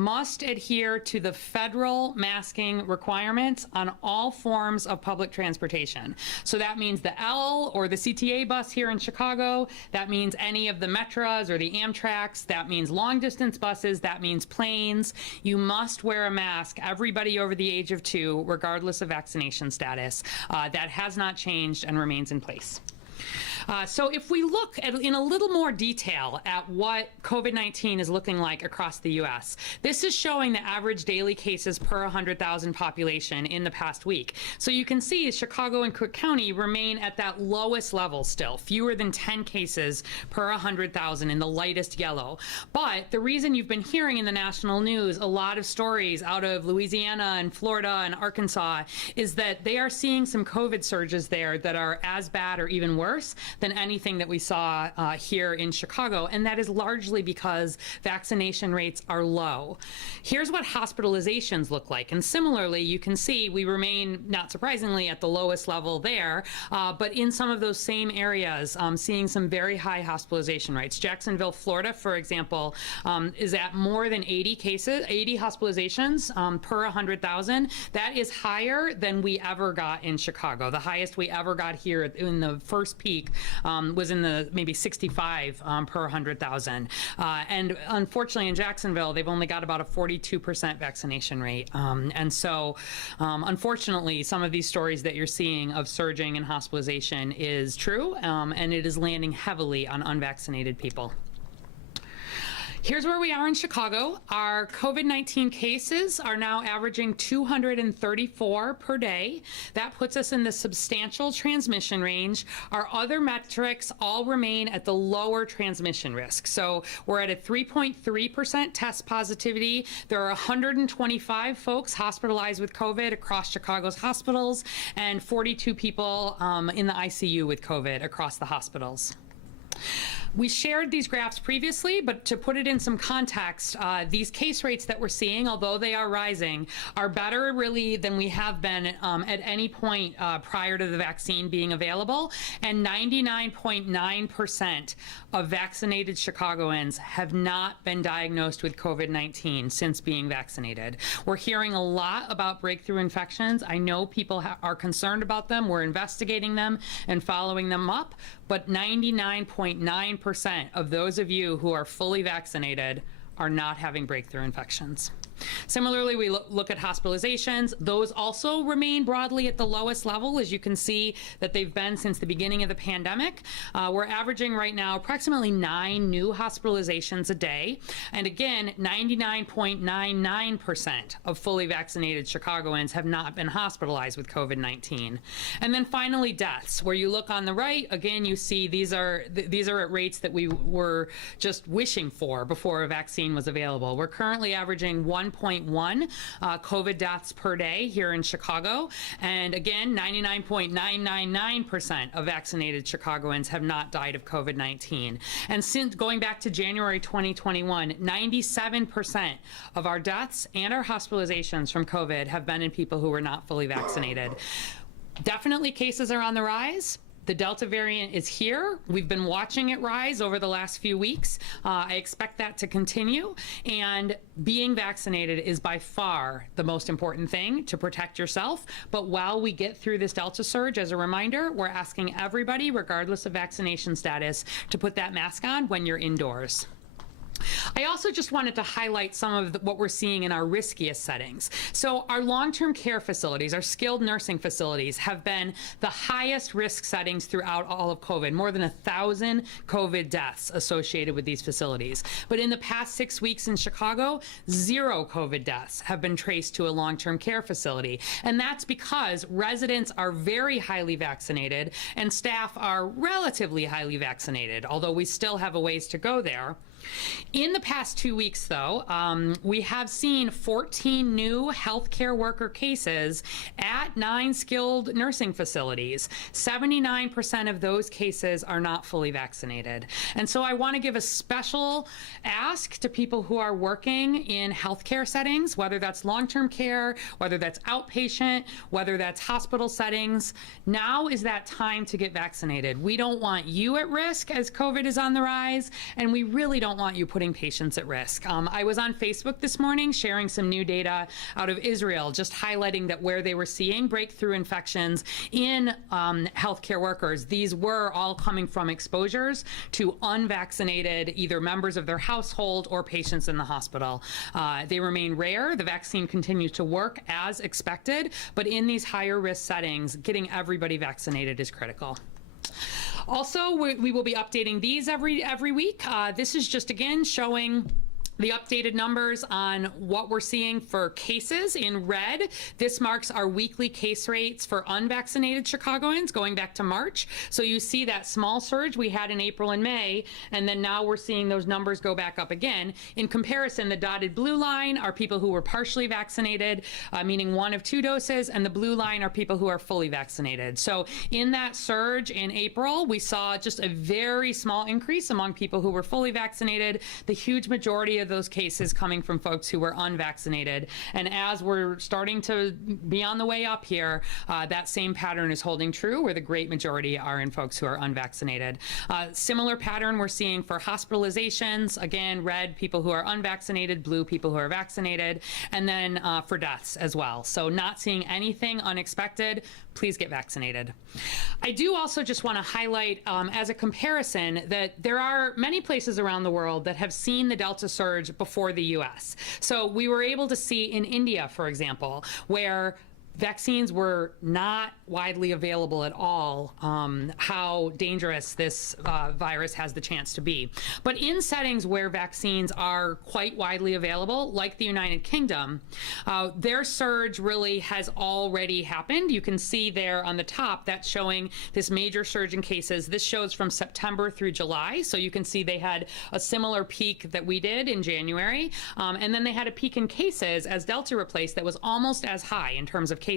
must adhere to the federal masking requirements on all forms of public transportation. So that means the L or the CTA bus here in Chicago, that means any of the Metras or the Amtraks, that means long distance buses, that means planes. You must wear a mask, everybody over the age of 2, regardless of vaccination status. That has not changed and remains in place. So if we look in a little more detail at what COVID-19 is looking like across the U.S., this is showing the average daily cases per 100,000 population in the past week. So you can see Chicago and Cook County remain at that lowest level still, fewer than 10 cases per 100,000 in the lightest yellow. But the reason you've been hearing in the national news a lot of stories out of Louisiana and Florida and Arkansas is that they are seeing some COVID surges there that are as bad or even worse than anything that we saw here in Chicago, and that is largely because vaccination rates are low. Here's what hospitalizations look like, and similarly, you can see we remain, not surprisingly, at the lowest level there, but in some of those same areas, seeing some very high hospitalization rates. Jacksonville, Florida, for example, is at more than 80 cases, 80 hospitalizations per 100,000. That is higher than we ever got in Chicago. The highest we ever got here in the first peak was in the maybe 65 per 100,000. And unfortunately in Jacksonville, they've only got about a 42% vaccination rate. And so unfortunately, some of these stories that you're seeing of surging and hospitalization is true, and it is landing heavily on unvaccinated people. Here's where we are in Chicago. Our COVID-19 cases are now averaging 234 per day. That puts us in the substantial transmission range. Our other metrics all remain at the lower transmission risk. So we're at a 3.3% test positivity. There are 125 folks hospitalized with COVID across Chicago's hospitals and 42 people in the ICU with COVID across the hospitals. We shared these graphs previously, but to put it in some context, these case rates that we're seeing, although they are rising, are better really than we have been at any point prior to the vaccine being available. And 99.9% of vaccinated Chicagoans have not been diagnosed with COVID-19 since being vaccinated. We're hearing a lot about breakthrough infections. I know people are concerned about them. We're investigating them and following them up, but 99.9% of those of you who are fully vaccinated are not having breakthrough infections. Similarly, we look at hospitalizations. Those also remain broadly at the lowest level, as you can see that they've been since the beginning of the pandemic. We're averaging right now approximately 9 new hospitalizations a day. And again, 99.99% of fully vaccinated Chicagoans have not been hospitalized with COVID-19. And then finally, deaths, where you look on the right, again, you see these are at rates that we were just wishing for before a vaccine was available. We're currently averaging 1.1 COVID deaths per day here in Chicago. And again, 99.999% of vaccinated Chicagoans have not died of COVID-19. And since going back to January 2021, 97% of our deaths and our hospitalizations from COVID have been in people who were not fully vaccinated. Definitely cases are on the rise. The Delta variant is here. We've been watching it rise over the last few weeks. I expect that to continue. And being vaccinated is by far the most important thing to protect yourself. But while we get through this Delta surge, as a reminder, we're asking everybody, regardless of vaccination status, to put that mask on when you're indoors. I also just wanted to highlight some of what we're seeing in our riskiest settings. So our long-term care facilities, our skilled nursing facilities, have been the highest risk settings throughout all of COVID, more than 1,000 COVID deaths associated with these facilities. But in the past 6 weeks in Chicago, 0 COVID deaths have been traced to a long-term care facility. And that's because residents are very highly vaccinated and staff are relatively highly vaccinated, although we still have a ways to go there. In the past 2 weeks, though, we have seen 14 new healthcare worker cases at 9 skilled nursing facilities. 79% of those cases are not fully vaccinated. And so I want to give a special ask to people who are working in healthcare settings, whether that's long-term care, whether that's outpatient, whether that's hospital settings. Now is that time to get vaccinated. We don't want you at risk as COVID is on the rise, and we really don't don't want you putting patients at risk. I was on Facebook this morning sharing some new data out of Israel, just highlighting that where they were seeing breakthrough infections in healthcare workers, these were all coming from exposures to unvaccinated, either members of their household or patients in the hospital. They remain rare. The vaccine continues to work as expected, but in these higher risk settings, getting everybody vaccinated is critical. Also, we will be updating these every week. This is just, again, showing the updated numbers on what we're seeing for cases in red. This marks our weekly case rates for unvaccinated Chicagoans going back to March. So you see that small surge we had in April and May, and then now we're seeing those numbers go back up again. In comparison, the dotted blue line are people who were partially vaccinated, meaning 1 of 2 doses, and the blue line are people who are fully vaccinated. So in that surge in April, we saw just a very small increase among people who were fully vaccinated. The huge majority of those cases coming from folks who were unvaccinated. And as we're starting to be on the way up here, that same pattern is holding true, where the great majority are in folks who are unvaccinated. Similar pattern we're seeing for hospitalizations. Again, red, people who are unvaccinated, blue, people who are vaccinated, and then for deaths as well. So not seeing anything unexpected. Please get vaccinated. I do also just want to highlight as a comparison that there are many places around the world that have seen the Delta surge before the US. So we were able to see in India, for example, where vaccines were not widely available at all, how dangerous this virus has the chance to be. But in settings where vaccines are quite widely available, like the United Kingdom, their surge really has already happened. You can see there on the top, that's showing this major surge in cases. This shows from September through July. So you can see they had a similar peak that we did in January. And then they had a peak in cases as Delta replaced that was almost as high in terms of cases.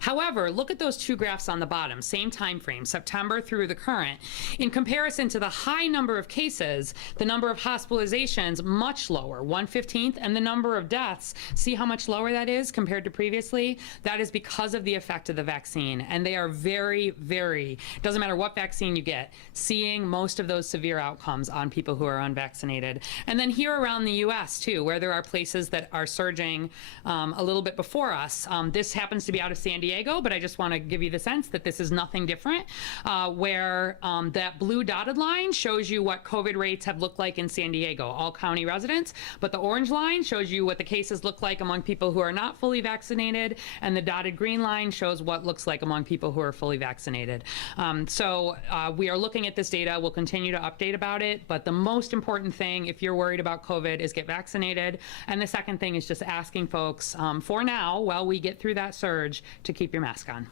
However, look at those 2 graphs on the bottom, same time frame, September through the current. In comparison to the high number of cases, the number of hospitalizations much lower, 1/15, and the number of deaths, see how much lower that is compared to previously? That is because of the effect of the vaccine. And they are very, very, doesn't matter what vaccine you get, seeing most of those severe outcomes on people who are unvaccinated. And then here around the US too, where there are places that are surging a little bit before us. This happens to be out of San Diego, but I just want to give you the sense that this is nothing different, where that blue dotted line shows you what COVID rates have looked like in San Diego, all county residents, but the orange line shows you what the cases look like among people who are not fully vaccinated, and the dotted green line shows what looks like among people who are fully vaccinated. So we are looking at this data. We'll continue to update about it, but the most important thing, if you're worried about COVID, is get vaccinated. And the second thing is just asking folks, for now, while we get through that surge, to keep your mask on.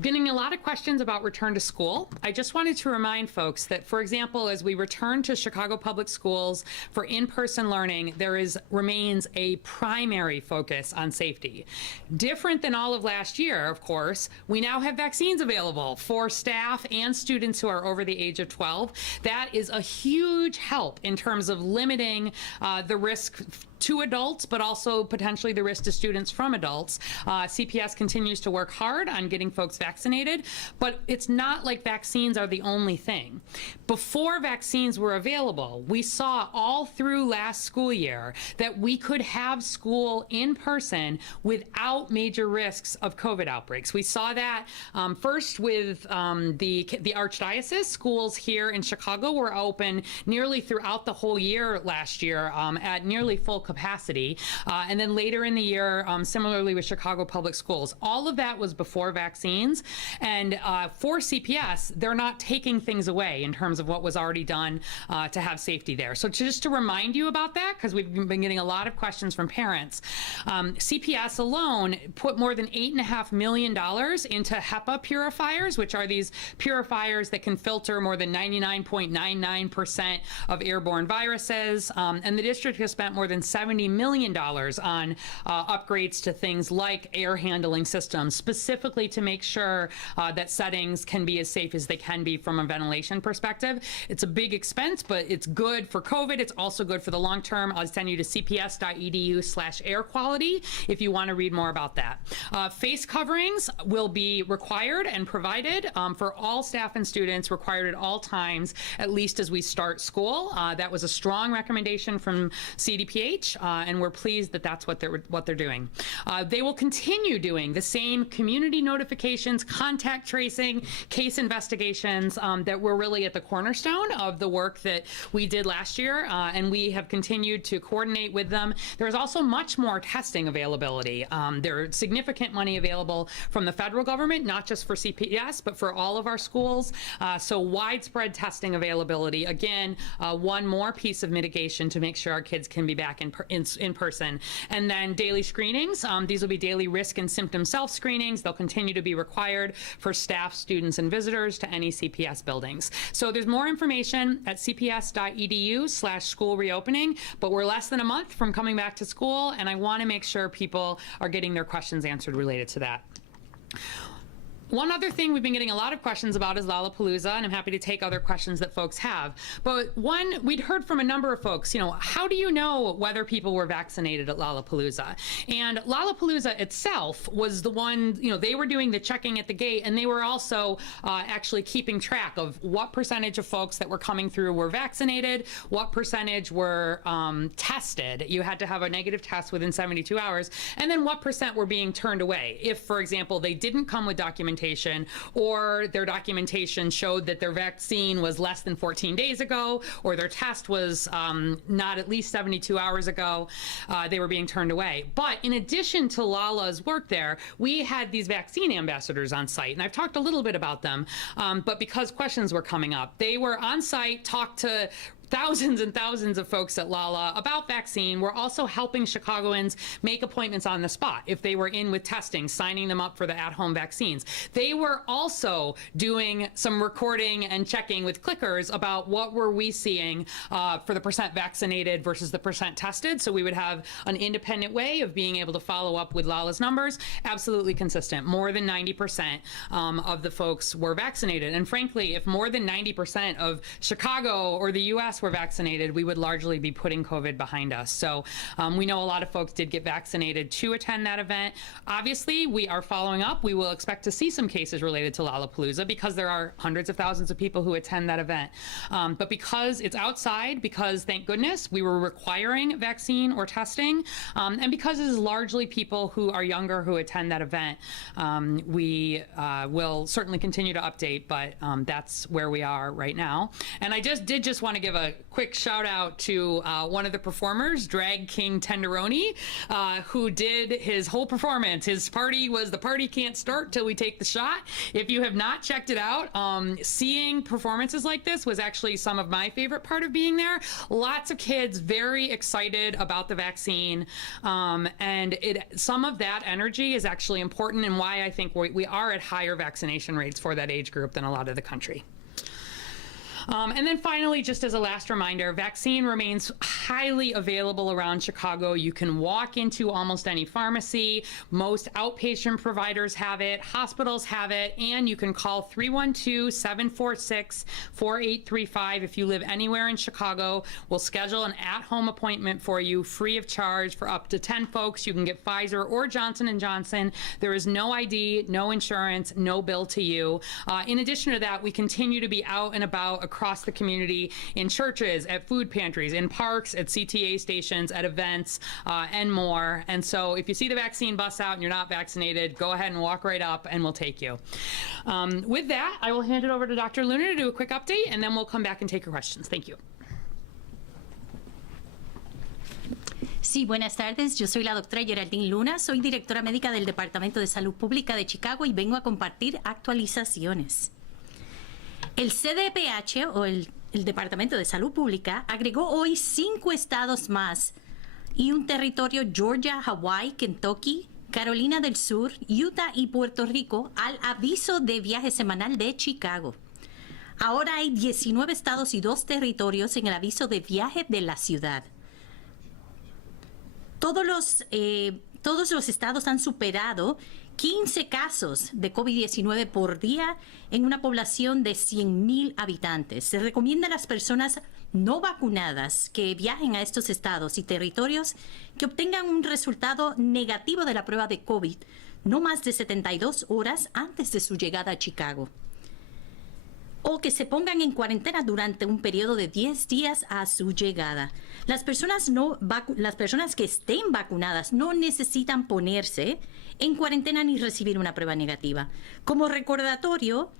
Getting a lot of questions about return to school. I just wanted to remind folks that, for example, as we return to Chicago Public Schools for in-person learning, there remains a primary focus on safety. Different than all of last year, of course, we now have vaccines available for staff and students who are over the age of 12. That is a huge help in terms of limiting the risk to adults, but also potentially the risk to students from adults. CPS continues to work hard on getting folks vaccinated, but it's not like vaccines are the only thing. Before vaccines were available, we saw all through last school year that we could have school in person without major risks of COVID outbreaks. We saw that first with the Archdiocese. Schools here in Chicago were open nearly throughout the whole year last year at nearly full capacity. And then later in the year, similarly with Chicago Public Schools. All of that was before vaccines. And for CPS, they're not taking things away in terms of what was already done to have safety there. So just to remind you about that, because we've been getting a lot of questions from parents, CPS alone put more than $8.5 million into HEPA purifiers, which are these purifiers that can filter more than 99.99% of airborne viruses. And the district has spent more than $70 million on upgrades to things like air handling systems, specifically to make sure that settings can be as safe as they can be from a ventilation perspective. It's a big expense, but it's good for COVID. It's also good for the long term. I'll send you to cps.edu/air quality if you want to read more about that. Face coverings will be required and provided for all staff and students, required at all times, at least as we start school. That was a strong recommendation from CDPH, and we're pleased that that's what they're doing. They will continue doing the same community notifications, contact tracing, case investigations that were really at the cornerstone of the work that we did last year, and we have continued to coordinate with them. There's also much more testing availability. There's significant money available from the federal government, not just for CPS, but for all of our schools. So widespread testing availability. Again, one more piece of mitigation to make sure our kids can be back in person. And then daily screenings. These will be daily risk and symptom self-screenings. They'll continue to be required for staff, students, and visitors to any CPS buildings. So there's more information at cps.edu/school reopening, but we're less than a month from coming back to school, and I want to make sure people are getting their questions answered related to that. One other thing we've been getting a lot of questions about is LALApalooza, and I'm happy to take other questions that folks have. But one, we'd heard from a number of folks, how do you know whether people were vaccinated at LALApalooza? And LALApalooza itself was the one, they were doing the checking at the gate, and they were also actually keeping track of what percentage of folks that were coming through were vaccinated, what percentage were tested. You had to have a negative test within 72 hours, and then what percent were being turned away. If, for example, they didn't come with documentation, or their documentation showed that their vaccine was less than 14 days ago, or their test was not at least 72 hours ago, they were being turned away. But in addition to LALA's work there, we had these vaccine ambassadors on site, and I've talked a little bit about them, but because questions were coming up, they were on site, talked to thousands and thousands of folks at LALA about vaccine. We're also helping Chicagoans make appointments on the spot if they were in with testing, signing them up for the at-home vaccines. They were also doing some recording and checking with clickers about what were we seeing for the percent vaccinated versus the percent tested, so we would have an independent way of being able to follow up with LALA's numbers. Absolutely consistent. More than 90% of the folks were vaccinated. And frankly, if more than 90% of Chicago or the U.S. were vaccinated, we would largely be putting COVID behind us. So we know a lot of folks did get vaccinated to attend that event. Obviously, we are following up. We will expect to see some cases related to LALApalooza because there are hundreds of thousands of people who attend that event. But because it's outside, because thank goodness we were requiring vaccine or testing, and because it is largely people who are younger who attend that event, we will certainly continue to update, but that's where we are right now. And I did want to give a quick shout out to one of the performers, Drag King Tenderoni, who did his whole performance. His party was "The Party Can't Start Till We Take the Shot." If you have not checked it out, seeing performances like this was actually some of my favorite part of being there. Lots of kids very excited about the vaccine, and some of that energy is actually important and why I think we are at higher vaccination rates for that age group than a lot of the country. And then finally, just as a last reminder, vaccine remains highly available around Chicago. You can walk into almost any pharmacy. Most outpatient providers have it, hospitals have it, and you can call 312-746-4835 if you live anywhere in Chicago. We'll schedule an at-home appointment for you free of charge for up to 10 folks. You can get Pfizer or Johnson & Johnson. There is no ID, no insurance, no bill to you. In addition to that, we continue to be out and about across the community in churches, at food pantries, in parks, at CTA stations, at events, and more. And so if you see the vaccine bus out and you're not vaccinated, go ahead and walk right up and we'll take you. With that, I will hand it over to Dr. Luna to do a quick update, and then we'll come back and take your questions. Thank you. Sí, buenas tardes. Yo soy la doctora Geraldine Luna, soy directora médica del Departamento de Salud Pública de Chicago y vengo a compartir actualizaciones. El CDPH, o el Departamento de Salud Pública, agregó hoy 5 estados más y un territorio: Georgia, Hawaii, Kentucky, Carolina del Sur, Utah y Puerto Rico al aviso de viaje semanal de Chicago. Ahora hay 19 estados y 2 territorios en el aviso de viaje de la ciudad. todos los estados han superado 15 casos de COVID-19 por día en una población de 100,000 habitantes. Se recomienda a las personas no vacunadas que viajen a estos estados y territorios que obtengan un resultado negativo de la prueba de COVID no más de 72 horas antes de su llegada a Chicago, o que se pongan en cuarentena durante un periodo de 10 días a su llegada. Las personas que estén vacunadas no necesitan ponerse en cuarentena ni recibir una prueba negativa. Como recordatorio,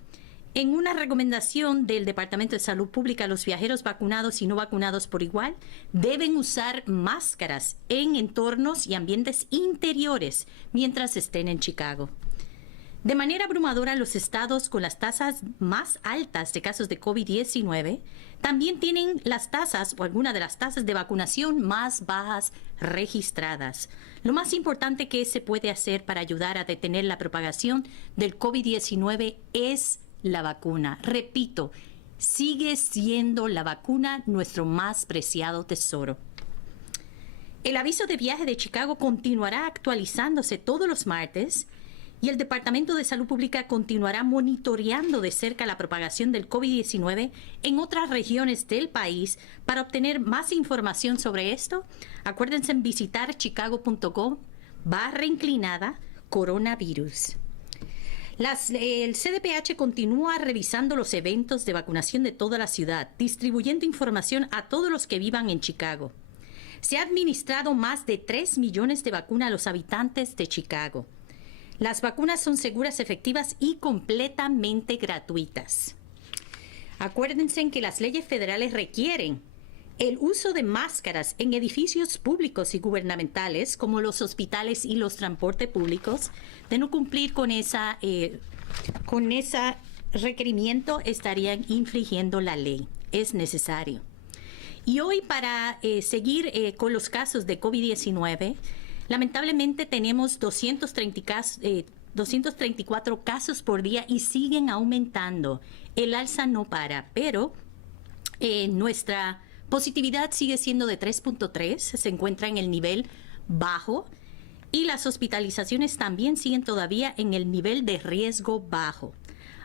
en una recomendación del Departamento de Salud Pública, los viajeros vacunados y no vacunados por igual deben usar máscaras en entornos y ambientes interiores mientras estén en Chicago. De manera abrumadora, los estados con las tasas más altas de casos de COVID-19 también tienen las tasas o algunas de las tasas de vacunación más bajas registradas. Lo más importante que se puede hacer para ayudar a detener la propagación del COVID-19 es la vacuna. Repito, sigue siendo la vacuna nuestro más preciado tesoro. El aviso de viaje de Chicago continuará actualizándose todos los martes y el Departamento de Salud Pública continuará monitoreando de cerca la propagación del COVID-19 en otras regiones del país. Para obtener más información sobre esto, acuérdense en visitar chicago.com/coronavirus. El CDPH continúa revisando los eventos de vacunación de toda la ciudad, distribuyendo información a todos los que vivan en Chicago. Se ha administrado más de 3 millones de vacunas a los habitantes de Chicago. Las vacunas son seguras, efectivas y completamente gratuitas. Acuérdense que las leyes federales requieren el uso de máscaras en edificios públicos y gubernamentales, como los hospitales y los transportes públicos. De no cumplir con ese requerimiento, estarían infringiendo la ley. Es necesario. Y hoy, para seguir con los casos de COVID-19, lamentablemente tenemos 234 casos por día y siguen aumentando. El alza no para, pero nuestra positividad sigue siendo de 3.3, se encuentra en el nivel bajo, y las hospitalizaciones también siguen todavía en el nivel de riesgo bajo.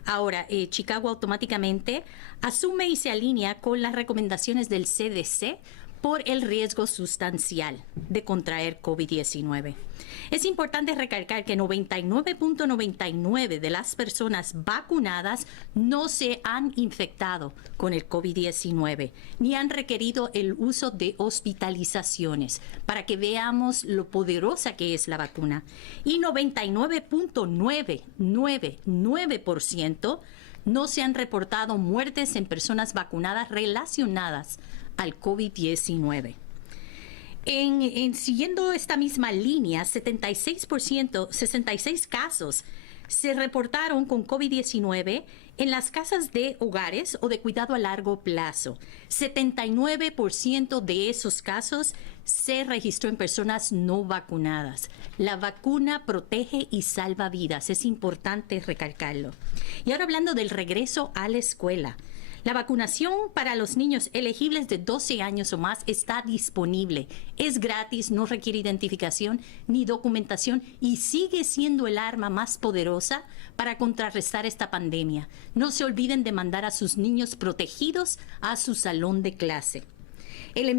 Ahora, Chicago automáticamente asume y se alinea con las recomendaciones del CDC por el riesgo sustancial de contraer COVID-19. Es importante recalcar que 99.99% de las personas vacunadas no se han infectado con el COVID-19 ni han requerido el uso de hospitalizaciones, para que veamos lo poderosa que es la vacuna. Y 99.999% no se han reportado muertes en personas vacunadas relacionadas al COVID-19. Siguiendo esta misma línea, 66 casos se reportaron con COVID-19 en las casas de hogares o de cuidado a largo plazo. 79% de esos casos se registró en personas no vacunadas. La vacuna protege y salva vidas. Es importante recalcarlo. Y ahora, hablando del regreso a la escuela. La vacunación para los niños elegibles de 12 años o más está disponible. Es gratis, no requiere identificación ni documentación y sigue siendo el arma más poderosa para contrarrestar esta pandemia. No se olviden de mandar a sus niños protegidos a su salón de clase. El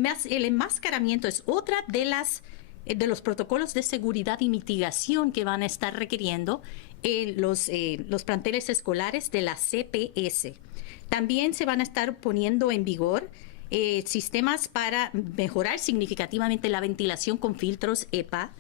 enmascaramiento es otra de los protocolos de seguridad y mitigación que van a estar requiriendo los planteles escolares de la CPS. También se van a estar poniendo en vigor sistemas para mejorar significativamente la ventilación con filtros EPA.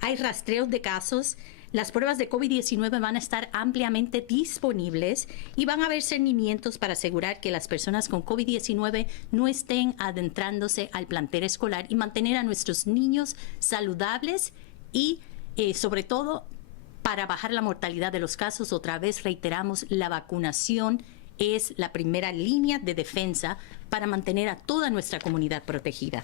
Hay rastreos de casos. Las pruebas de COVID-19 van a estar ampliamente disponibles y van a haber seguimientos para asegurar que las personas con COVID-19 no estén adentrándose al plantel escolar y mantener a nuestros niños saludables y, sobre todo, para bajar la mortalidad de los casos. Otra vez reiteramos, la vacunación es la primera línea de defensa para mantener a toda nuestra comunidad protegida.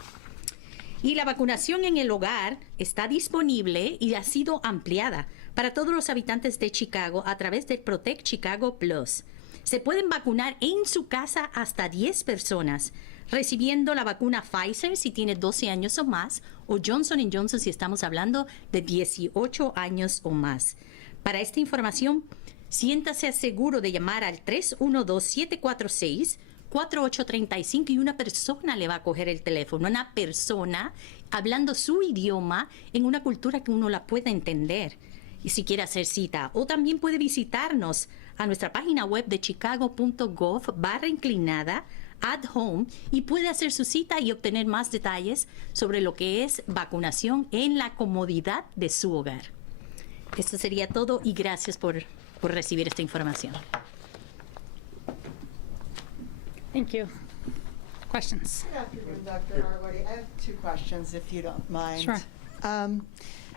Y la vacunación en el hogar está disponible y ha sido ampliada para todos los habitantes de Chicago a través del Protect Chicago Plus. Se pueden vacunar en su casa hasta 10 personas, recibiendo la vacuna Pfizer si tiene 12 años o más, o Johnson Johnson si estamos hablando de 18 años o más. Para esta información, siéntase seguro de llamar al 312-746-4835 y una persona le va a coger el teléfono, una persona hablando su idioma en una cultura que uno la pueda entender. Y si quiere hacer cita, o también puede visitarnos a nuestra página web de chicago.gov/inclinada at home y puede hacer su cita y obtener más detalles sobre lo que es vacunación en la comodidad de su hogar. Esto sería todo y gracias por recibir esta información. Thank you. Questions? Good afternoon, Dr. Arwady. I have two questions, if you don't mind. Sure.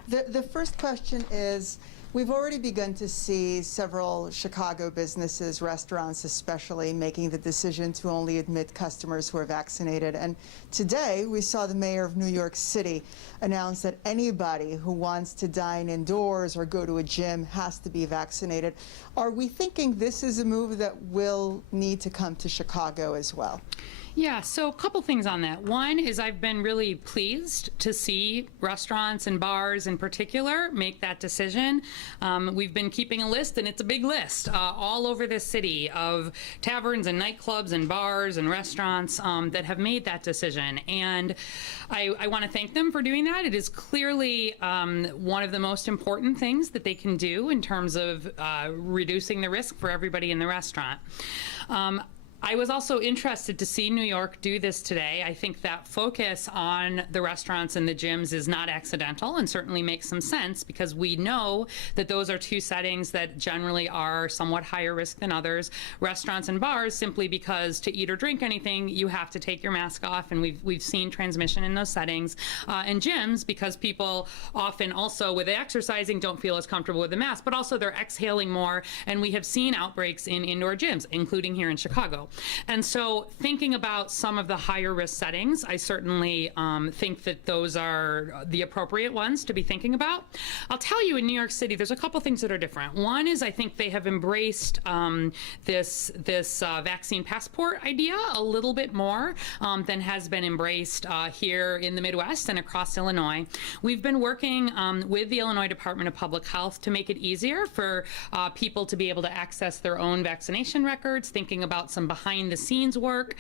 The first question is, we've already begun to see several Chicago businesses, restaurants especially, making the decision to only admit customers who are vaccinated. And today, we saw the mayor of New York City announce that anybody who wants to dine indoors or go to a gym has to be vaccinated. Are we thinking this is a move that will need to come to Chicago as well? Yeah, so a couple things on that. One is I've been really pleased to see restaurants and bars in particular make that decision. We've been keeping a list, and it's a big list, all over this city of taverns and nightclubs and bars and restaurants that have made that decision. And I want to thank them for doing that. It is clearly one of the most important things that they can do in terms of reducing the risk for everybody in the restaurant. I was also interested to see New York do this today. I think that focus on the restaurants and the gyms is not accidental and certainly makes some sense because we know that those are two settings that generally are somewhat higher risk than others. Restaurants and bars, simply because to eat or drink anything, you have to take your mask off, and we've seen transmission in those settings. And gyms, because people often also with exercising don't feel as comfortable with the mask, but also they're exhaling more, and we have seen outbreaks in indoor gyms, including here in Chicago. And so thinking about some of the higher risk settings, I certainly think that those are the appropriate ones to be thinking about. I'll tell you, in New York City, there's a couple things that are different. One is I think they have embraced this vaccine passport idea a little bit more than has been embraced here in the Midwest and across Illinois. We've been working with the Illinois Department of Public Health to make it easier for people to be able to access their own vaccination records, thinking about some behind the scenes work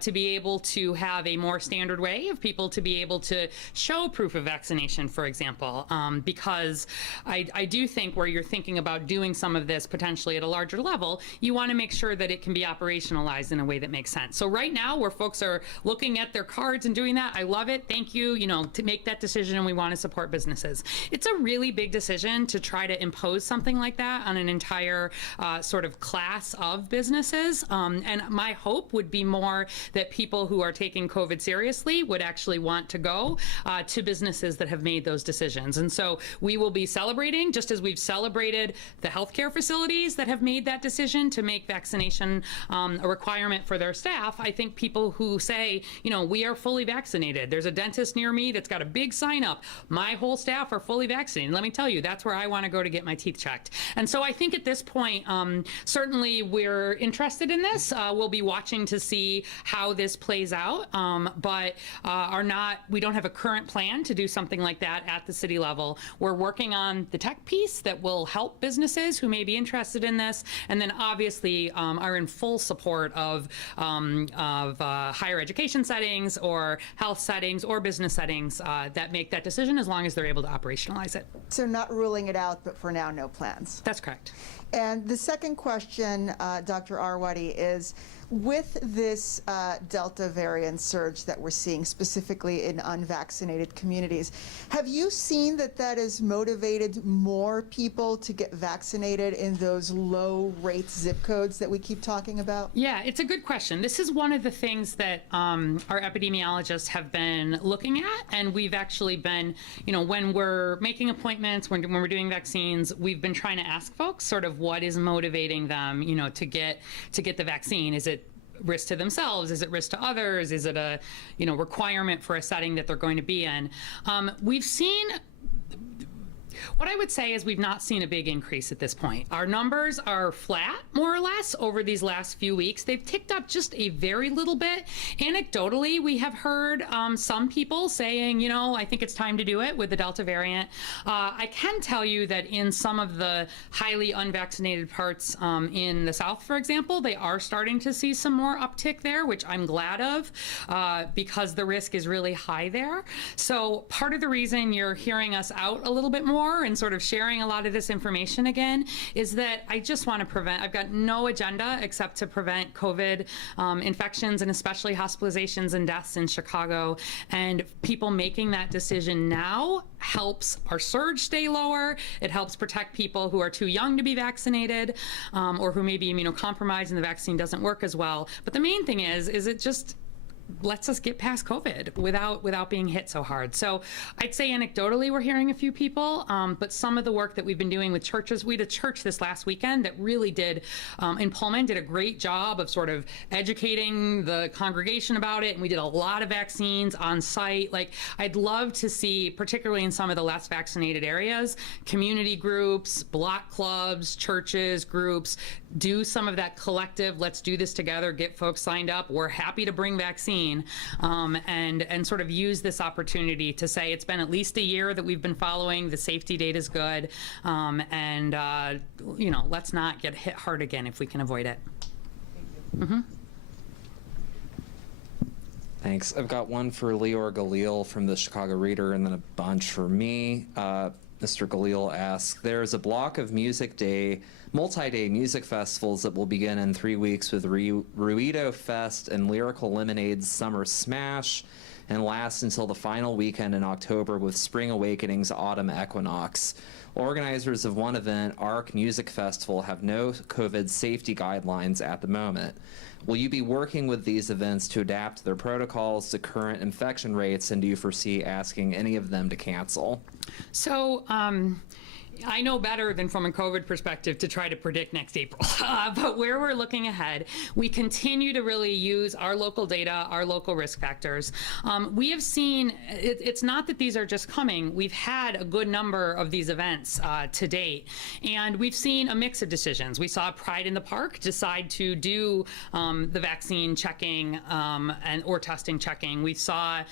to be able to have a more standard way of people to be able to show proof of vaccination, for example, because I do think where you're thinking about doing some of this potentially at a larger level, you want to make sure that it can be operationalized in a way that makes sense. So right now, where folks are looking at their cards and doing that, I love it. Thank you, to make that decision, and we want to support businesses. It's a really big decision to try to impose something like that on an entire sort of class of businesses. And my hope would be more that people who are taking COVID seriously would actually want to go to businesses that have made those decisions. And so we will be celebrating, just as we've celebrated the healthcare facilities that have made that decision to make vaccination a requirement for their staff. I think people who say, we are fully vaccinated. There's a dentist near me that's got a big sign up. My whole staff are fully vaccinated. Let me tell you, that's where I want to go to get my teeth checked. And so I think at this point, certainly we're interested in this. We'll be watching to see how this plays out, but we don't have a current plan to do something like that at the city level. We're working on the tech piece that will help businesses who may be interested in this, and then obviously are in full support of higher education settings or health settings or business settings that make that decision as long as they're able to operationalize it. So not ruling it out, but for now, no plans. That's correct. And the second question, Dr. Arwady, is with this Delta variant surge that we're seeing specifically in unvaccinated communities, have you seen that has motivated more people to get vaccinated in those low rate zip codes that we keep talking about? Yeah, it's a good question. This is one of the things that our epidemiologists have been looking at, and we've actually been, when we're making appointments, when we're doing vaccines, we've been trying to ask folks sort of what is motivating them, to get the vaccine. Is it risk to themselves? Is it risk to others? Is it a requirement for a setting that they're going to be in? We've seen What I would say is we've not seen a big increase at this point. Our numbers are flat, more or less, over these last few weeks. They've ticked up just a very little bit. Anecdotally, we have heard some people saying, you know, I think it's time to do it with the Delta variant. I can tell you that in some of the highly unvaccinated parts in the South, for example, they are starting to see some more uptick there, which I'm glad of, because the risk is really high there. So part of the reason you're hearing us out a little bit more and sort of sharing a lot of this information again is that I just want to prevent, I've got no agenda except to prevent COVID infections and especially hospitalizations and deaths in Chicago. And people making that decision now helps our surge stay lower. It helps protect people who are too young to be vaccinated or who may be immunocompromised and the vaccine doesn't work as well. But the main thing is it just lets us get past COVID without being hit so hard. So I'd say anecdotally we're hearing a few people, but some of the work that we've been doing with churches, we had a church this last weekend that really did, in Pullman, did a great job of sort of educating the congregation about it, and we did a lot of vaccines on site. Like, I'd love to see, particularly in some of the less vaccinated areas, community groups, block clubs, churches, groups, do some of that collective, let's do this together, get folks signed up, we're happy to bring vaccines, and sort of use this opportunity to say it's been at least a year that we've been following, the safety data is good, and you know, let's not get hit hard again if we can avoid it. Thanks. I've got one for Leor Galil from the Chicago Reader and then a bunch for me. Mr. Galil asks, there's a block of multi-day music festivals that will begin in 3 weeks with Ruido Fest and Lyrical Lemonade's Summer Smash, and last until the final weekend in October with Spring Awakening's Autumn Equinox. Organizers of one event, ARC Music Festival, have no COVID safety guidelines at the moment. Will you be working with these events to adapt their protocols to current infection rates, and do you foresee asking any of them to cancel? So, I know better than from a COVID perspective to try to predict next April, but where we're looking ahead, we continue to really use our local data, our local risk factors. We have seen, it's not that these are just coming, we've had a good number of these events to date, and we've seen a mix of decisions. We saw Pride in the Park decide to do the vaccine checking or testing checking. We saw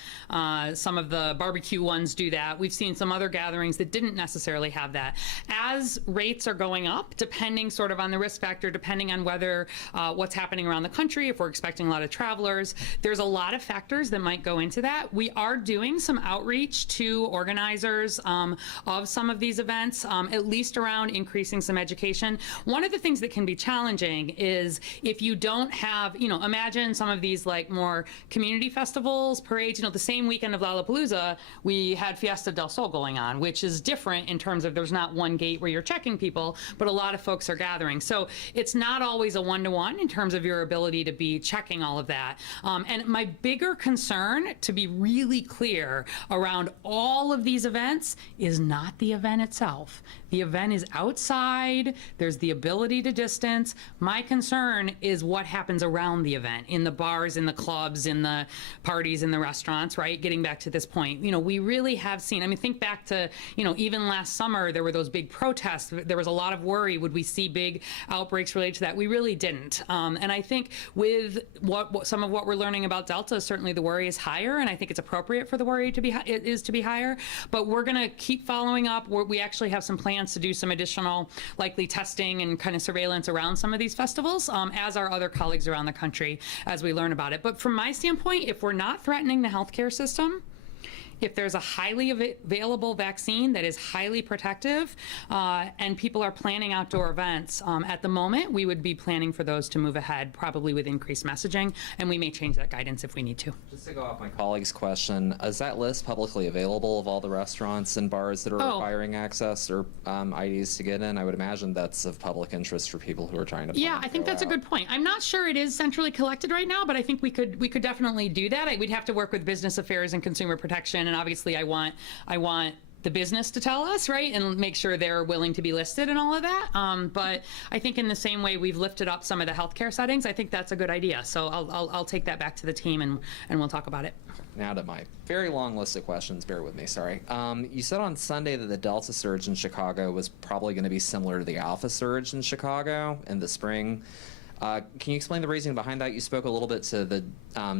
some of the barbecue ones do that. We've seen some other gatherings that didn't necessarily have that. As rates are going up, depending sort of on the risk factor, depending on whether what's happening around the country, if we're expecting a lot of travelers, there's a lot of factors that might go into that. We are doing some outreach to organizers of some of these events, at least around increasing some education. One of the things that can be challenging is if you don't have, you know, imagine some of these like more community festivals, parades, you know, the same weekend of LALApalooza, we had Fiesta del Sol going on, which is different in terms of there's not one gate where you're checking people, but a lot of folks are gathering. So it's not always a one-to-one in terms of your ability to be checking all of that. And my bigger concern, to be really clear, around all of these events is not the event itself. The event is outside, there's the ability to distance. My concern is what happens around the event, in the bars, in the clubs, in the parties, in the restaurants, right? Getting back to this point, you know, we really have seen, I mean, think back to, you know, even last summer, there were those big protests. There was a lot of worry. Would we see big outbreaks related to that? We really didn't. And I think with some of what we're learning about Delta, certainly the worry is higher, and I think it's appropriate for the worry to be higher. But we're going to keep following up. We actually have some plans to do some additional likely testing and kind of surveillance around some of these festivals, as are other colleagues around the country as we learn about it. But from my standpoint, if we're not threatening the healthcare system, if there's a highly available vaccine that is highly protective and people are planning outdoor events, at the moment, we would be planning for those to move ahead, probably with increased messaging, and we may change that guidance if we need to. Just to go off my colleague's question, is that list publicly available of all the restaurants and bars that are requiring access or IDs to get in? I would imagine that's of public interest for people who are trying to I think that's a good point. I'm not sure it is centrally collected right now, but I think we could definitely do that. We'd have to work with Business Affairs and Consumer Protection, and obviously I want the business to tell us, right, and make sure they're willing to be listed and all of that. But I think in the same way we've lifted up some of the healthcare settings, I think that's a good idea. So I'll take that back to the team and we'll talk about it. Now to my very long list of questions. Bear with me, sorry. You said on Sunday that the Delta surge in Chicago was probably going to be similar to the Alpha surge in Chicago in the spring. Can you explain the reasoning behind that? You spoke a little bit to the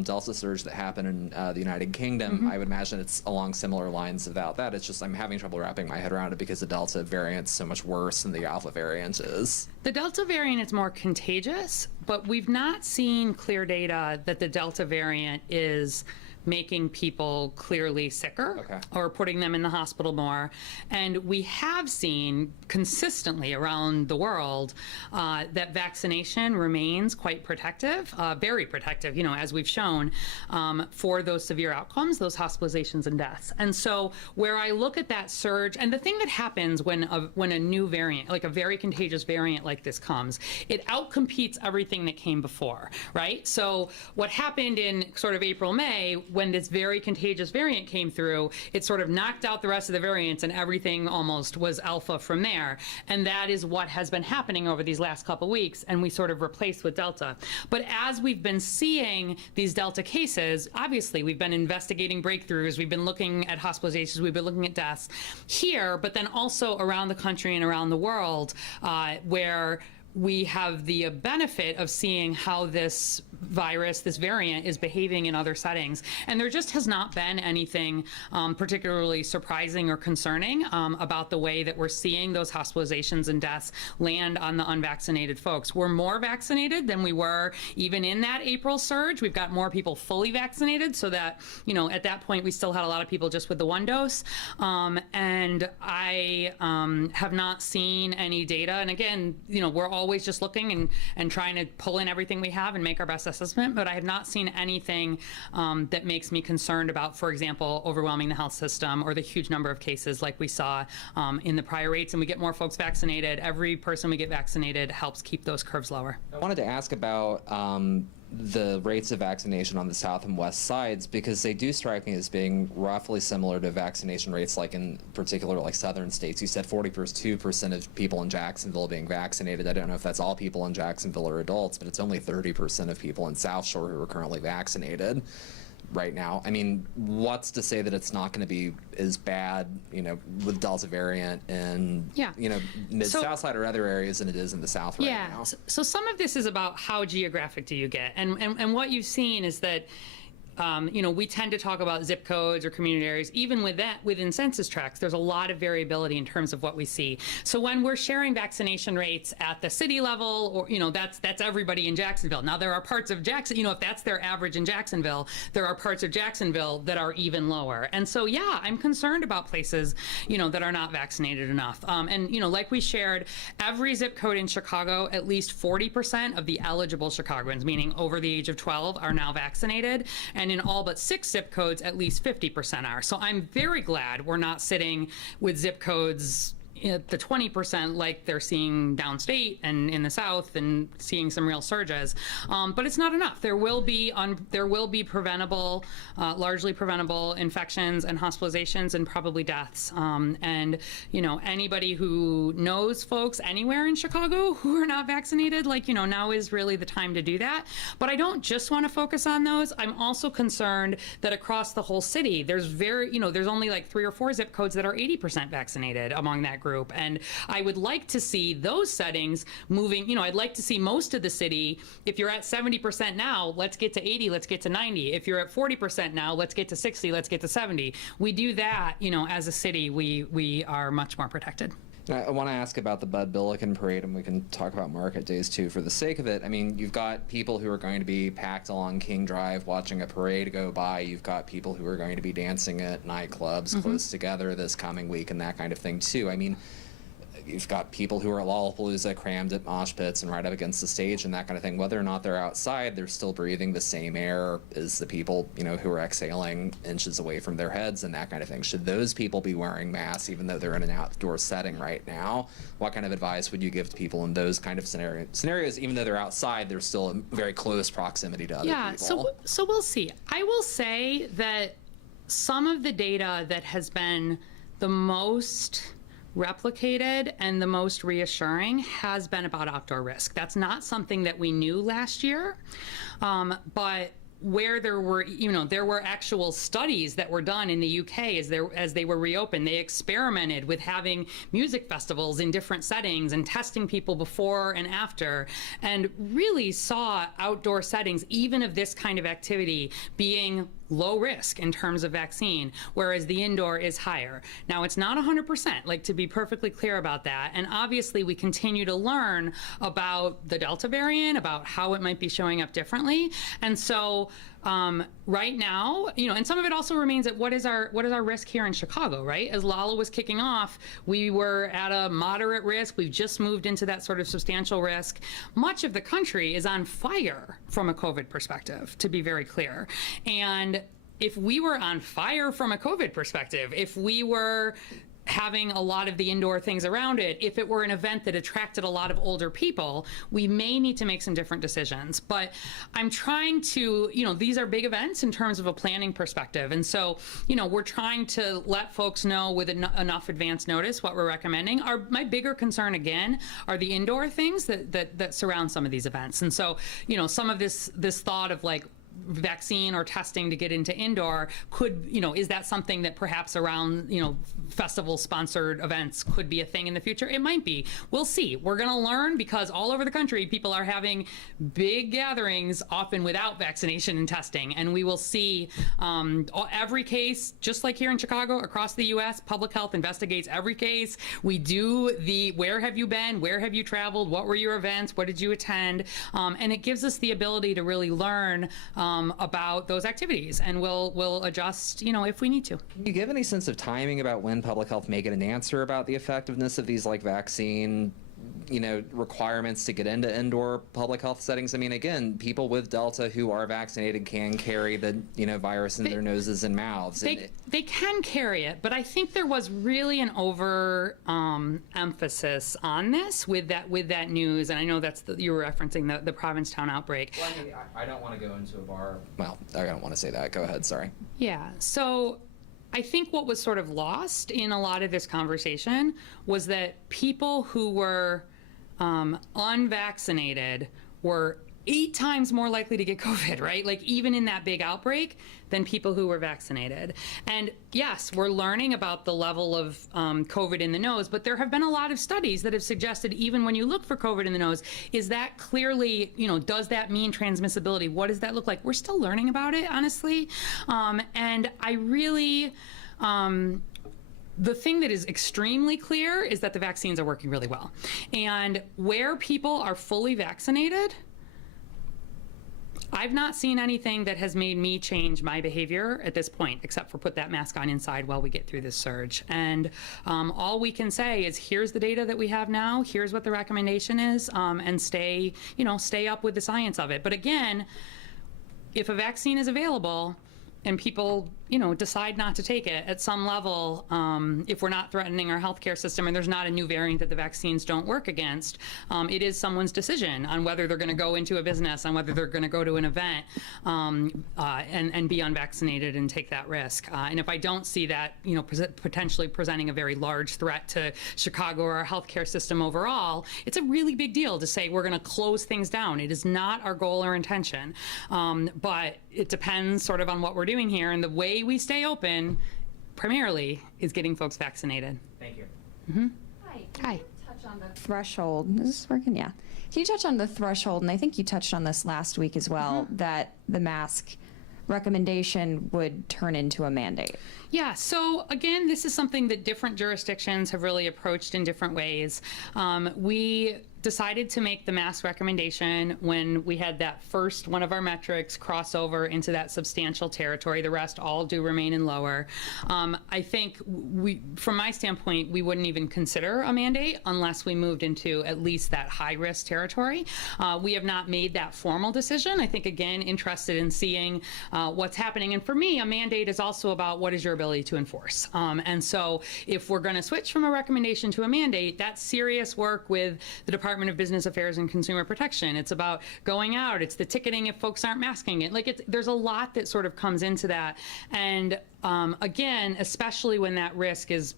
Delta surge that happened in the United Kingdom. I would imagine it's along similar lines about that. It's just I'm having trouble wrapping my head around it because the Delta variant's so much worse than the Alpha variant is. The Delta variant is more contagious, but we've not seen clear data that the Delta variant is making people clearly sicker or putting them in the hospital more. And we have seen consistently around the world that vaccination remains quite protective, very protective, you know, as we've shown, for those severe outcomes, those hospitalizations and deaths. And so where I look at that surge, and the thing that happens when a new variant, like a very contagious variant like this comes, it outcompetes everything that came before, right? So what happened in sort of April, May, when this very contagious variant came through, it sort of knocked out the rest of the variants and everything almost was Alpha from there. And that is what has been happening over these last couple weeks, and we sort of replaced with Delta. But as we've been seeing these Delta cases, obviously we've been investigating breakthroughs, we've been looking at hospitalizations, we've been looking at deaths here, but then also around the country and around the world, where we have the benefit of seeing how this virus, this variant, is behaving in other settings. And there just has not been anything particularly surprising or concerning about the way that we're seeing those hospitalizations and deaths land on the unvaccinated folks. We're more vaccinated than we were even in that April surge. We've got more people fully vaccinated, so that, you know, at that point we still had a lot of people just with the one dose. And I have not seen any data. And again, you know, we're always just looking and trying to pull in everything we have and make our best assessment, but I have not seen anything that makes me concerned about, for example, overwhelming the health system or the huge number of cases like we saw in the prior rates. And we get more folks vaccinated. Every person we get vaccinated helps keep those curves lower. I wanted to ask about the rates of vaccination on the south and west sides, because they do strike me as being roughly similar to vaccination rates, like in particular, like southern states. You said 42% of people in Jacksonville being vaccinated. I don't know if that's all people in Jacksonville or adults, but it's only 30% of people in South Shore who are currently vaccinated right now. I mean, what's to say that it's not going to be as bad, you know, with Delta variant in, you know, mid-South side or other areas than it is in the South right now? So some of this is about how geographic do you get, and what you've seen is that you know, we tend to talk about zip codes or community areas. Even with that, within census tracts, there's a lot of variability in terms of what we see. So when we're sharing vaccination rates at the city level, or, you know, that's everybody in Jacksonville. Now there are parts of Jackson, you know, if that's their average in Jacksonville, there are parts of Jacksonville that are even lower. And so, yeah, I'm concerned about places, you know, that are not vaccinated enough. And, you know, like we shared, every zip code in Chicago, at least 40% of the eligible Chicagoans, meaning over the age of 12, are now vaccinated. And in all but 6 zip codes, at least 50% are. So I'm very glad we're not sitting with zip codes at the 20% like they're seeing downstate and in the South and seeing some real surges. But it's not enough. There will be preventable, largely preventable infections and hospitalizations and probably deaths. And, you know, anybody who knows folks anywhere in Chicago who are not vaccinated, like, you know, now is really the time to do that. But I don't just want to focus on those. I'm also concerned that across the whole city, there's there's only like 3 or 4 zip codes that are 80% vaccinated among that group. And I would like to see those settings moving, you know, I'd like to see most of the city, if you're at 70% now, let's get to 80, let's get to 90. If you're at 40% now, let's get to 60, let's get to 70. We do that, you know, as a city, we are much more protected. I want to ask about the Bud Billiken Parade, and we can talk about market days too for the sake of it. I mean, you've got people who are going to be packed along King Drive watching a parade go by. You've got people who are going to be dancing at nightclubs close together this coming week and that kind of thing too. I mean, you've got people who are at LALApalooza crammed at mosh pits and right up against the stage and that kind of thing. Whether or not they're outside, they're still breathing the same air as the people, you know, who are exhaling inches away from their heads and that kind of thing. Should those people be wearing masks even though they're in an outdoor setting right now? What kind of advice would you give to people in those kind of scenarios? Even though they're outside, they're still in very close proximity to other people. So we'll see. I will say that some of the data that has been the most replicated and the most reassuring has been about outdoor risk. That's not something that we knew last year, but where there were actual studies that were done in the UK as they were reopened. They experimented with having music festivals in different settings and testing people before and after, and really saw outdoor settings, even of this kind of activity, being low risk in terms of vaccine, whereas the indoor is higher. Now, it's not 100%, like, to be perfectly clear about that. And obviously, we continue to learn about the Delta variant, about how it might be showing up differently. And so right now, and some of it also remains at what is our risk here in Chicago, right? As LALA was kicking off, we were at a moderate risk. We've just moved into that sort of substantial risk. Much of the country is on fire from a COVID perspective, to be very clear. And if we were on fire from a COVID perspective, if we were having a lot of the indoor things around it, if it were an event that attracted a lot of older people, we may need to make some different decisions. But I'm trying to, these are big events in terms of a planning perspective. And so, we're trying to let folks know with enough advance notice what we're recommending. My bigger concern, again, are the indoor things that surround some of these events. And so, some of this thought of, like, vaccine or testing to get into indoor could, is that something that perhaps around, festival sponsored events could be a thing in the future? It might be. We'll see. We're going to learn, because all over the country, people are having big gatherings, often without vaccination and testing. And we will see every case, just like here in Chicago, across the U.S., public health investigates every case. We do the where have you been? Where have you traveled? What were your events? What did you attend? And it gives us the ability to really learn about those activities, and we'll adjust, if we need to. Can you give any sense of timing about when public health may get an answer about the effectiveness of these, like, vaccine, requirements to get into indoor public health settings? I mean, again, people with Delta who are vaccinated can carry the, virus in their noses and mouths. They can carry it, but I think there was really an over emphasis on this with that news, and I know you were referencing the Provincetown outbreak. Well, I mean, I don't want to go into a bar. Well, I don't want to say that. Go ahead. Sorry. Yeah. So I think what was sort of lost in a lot of this conversation was that people who were unvaccinated were 8 times more likely to get COVID, right? Like, even in that big outbreak, than people who were vaccinated. And yes, we're learning about the level of COVID in the nose, but there have been a lot of studies that have suggested, even when you look for COVID in the nose, is that clearly, does that mean transmissibility? What does that look like? We're still learning about it, honestly. And I really, the thing that is extremely clear is that the vaccines are working really well. And where people are fully vaccinated, I've not seen anything that has made me change my behavior at this point, except for put that mask on inside while we get through this surge. And all we can say is, here's the data that we have now, here's what the recommendation is, and stay up with the science of it. But again, if a vaccine is available and people, decide not to take it at some level, if we're not threatening our healthcare system and there's not a new variant that the vaccines don't work against, it is someone's decision on whether they're going to go into a business, on whether they're going to go to an event and be unvaccinated and take that risk. And if I don't see that, potentially presenting a very large threat to Chicago or our healthcare system overall, it's a really big deal to say we're going to close things down. It is not our goal or intention, but it depends sort of on what we're doing here, and the way we stay open primarily is getting folks vaccinated. Thank you. Mm-hmm. Hi. Hi. Touch on the threshold. Is this working? Yeah. Can you touch on the threshold? And I think you touched on this last week as well, that the mask recommendation would turn into a mandate. Yeah, so again, this is something that different jurisdictions have really approached in different ways. We decided to make the mask recommendation when we had that first one of our metrics cross over into that substantial territory. The rest all do remain in lower. I think from my standpoint, we wouldn't even consider a mandate unless we moved into at least that high risk territory. We have not made that formal decision. I think, again, interested in seeing what's happening. And for me, a mandate is also about what is your ability to enforce. And so if we're going to switch from a recommendation to a mandate, that's serious work with the Department of Business Affairs and Consumer Protection. It's about going out. It's the ticketing if folks aren't masking it. Like, there's a lot that sort of comes into that. And again, especially when that risk is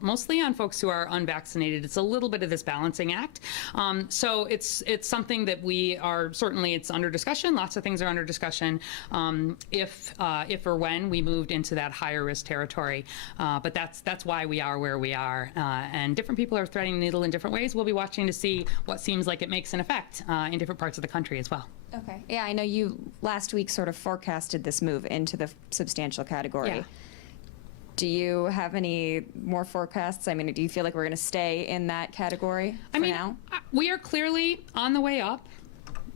mostly on folks who are unvaccinated, it's a little bit of this balancing act. So it's something that we are certainly, it's under discussion. Lots of things are under discussion if or when we moved into that higher risk territory. But that's why we are where we are. And different people are threading the needle in different ways. We'll be watching to see what seems like it makes an effect in different parts of the country as well. Okay. Yeah, I know you last week sort of forecasted this move into the substantial category. Yeah. Do you have any more forecasts? I mean, do you feel like we're going to stay in that category for now? We are clearly on the way up.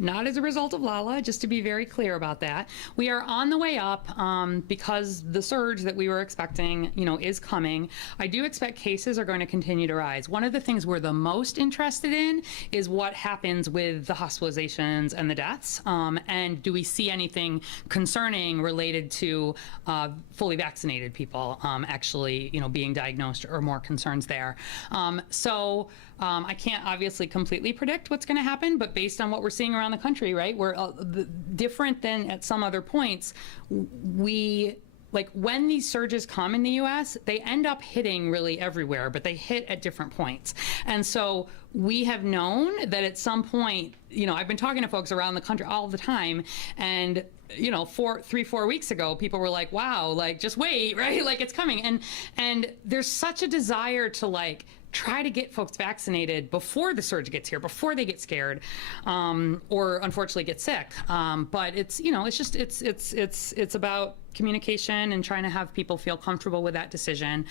Not as a result of LALA, just to be very clear about that. We are on the way up because the surge that we were expecting, is coming. I do expect cases are going to continue to rise. One of the things we're the most interested in is what happens with the hospitalizations and the deaths. And do we see anything concerning related to fully vaccinated people actually, being diagnosed, or more concerns there. So I can't obviously completely predict what's going to happen, but based on what we're seeing around the country, right, we're different than at some other points. When these surges come in the U.S., they end up hitting really everywhere, but they hit at different points. And so we have known that at some point, I've been talking to folks around the country all the time, and 3-4 weeks ago, people were like, wow, just wait, right? It's coming. And there's such a desire to try to get folks vaccinated before the surge gets here, before they get scared, or unfortunately get sick. But it's about communication and trying to have people feel comfortable with that decision.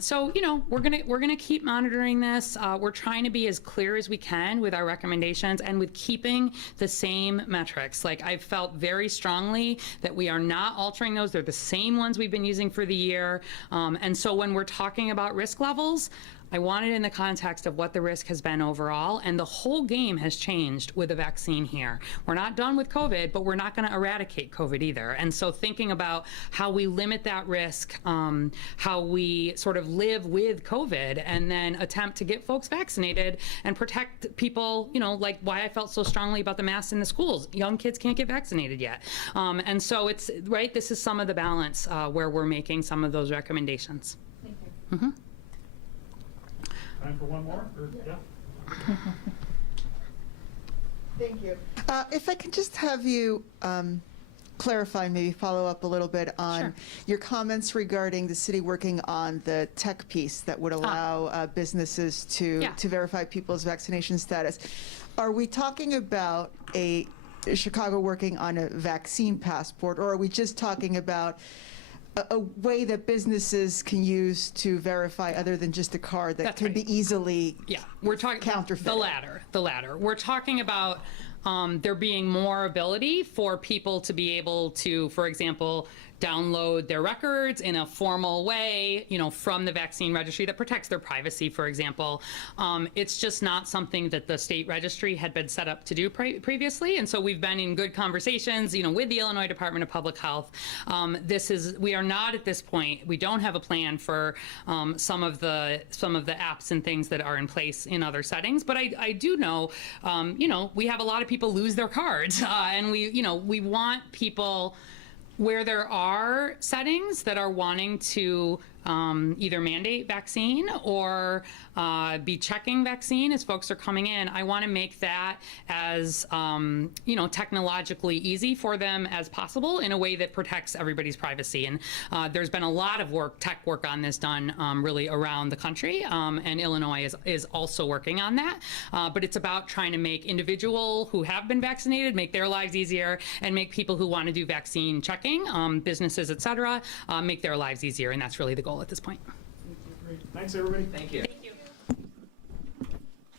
So we're gonna keep monitoring this. We're trying to be as clear as we can with our recommendations and with keeping the same metrics. I've felt very strongly that we are not altering those. They're the same ones we've been using for the year. And so when we're talking about risk levels, I want it in the context of what the risk has been overall, and the whole game has changed with the vaccine here. We're not done with COVID, but we're not going to eradicate COVID either. And so thinking about how we limit that risk, how we sort of live with COVID, and then attempt to get folks vaccinated and protect people, why I felt so strongly about the masks in the schools. Young kids can't get vaccinated yet. And so it's, right, this is some of the balance where we're making some of those recommendations. Thank you. Mm-hmm. Time for one more? Yeah. Thank you. If I can just have you clarify, maybe follow up a little bit on Sure. your comments regarding the city working on the tech piece that would allow businesses to verify people's vaccination status. Are we talking about Chicago working on a vaccine passport, or are we just talking about a way that businesses can use to verify other than just a card that That's can right. be easily We're talking counterfeited? The latter. We're talking about there being more ability for people to be able to, for example, download their records in a formal way, from the vaccine registry that protects their privacy, for example. It's just not something that the state registry had been set up to do previously. And so we've been in good conversations, with the Illinois Department of Public Health. We are not at this point, we don't have a plan for some of the apps and things that are in place in other settings. But I do know, we have a lot of people lose their cards, and we want people where there are settings that are wanting to either mandate vaccine or be checking vaccine as folks are coming in. I want to make that as technologically easy for them as possible in a way that protects everybody's privacy. And there's been a lot of tech work on this done really around the country, and Illinois is also working on that. But it's about trying to make individuals who have been vaccinated, make their lives easier, and make people who want to do vaccine checking, businesses, et cetera, make their lives easier. And that's really the goal at this point. Great. Thanks, everybody. Thank you.